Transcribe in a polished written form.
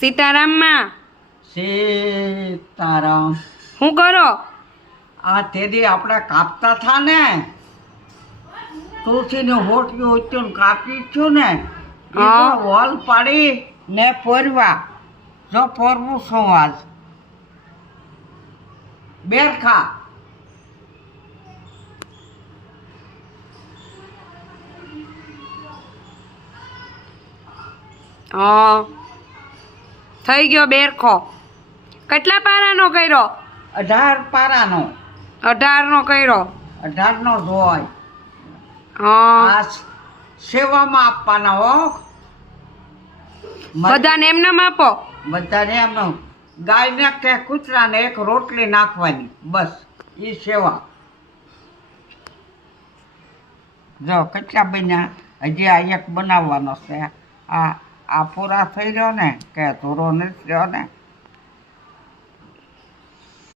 સીતારામમાં સીતારામ શું કરો? આ તેદી આપણે કાપતા થા ને તુલસીને હોટિયું હોટ્યું કાપી છું ને હા. હોલ પાડી ને પોરવા જો પોરવું છું આજ બેરખા હા થઈ ગયો બેરખો. કેટલા પારાનો કર્યો? 18 પારાનો 18નો કર્યો. 18નો જોય હા આ સેવામાં આપવાના હો બધાને એમને આપો. બધાને એમનો ગાયને કે કૂતરાને એક રોટલી નાખવાની બસ એ સેવા. જો કેટલા બન્યા હજી આ એક બનાવવાનો છે. આ પૂરા થઈ રહ્યો ને કે ધોરો નથી રહ્યો ને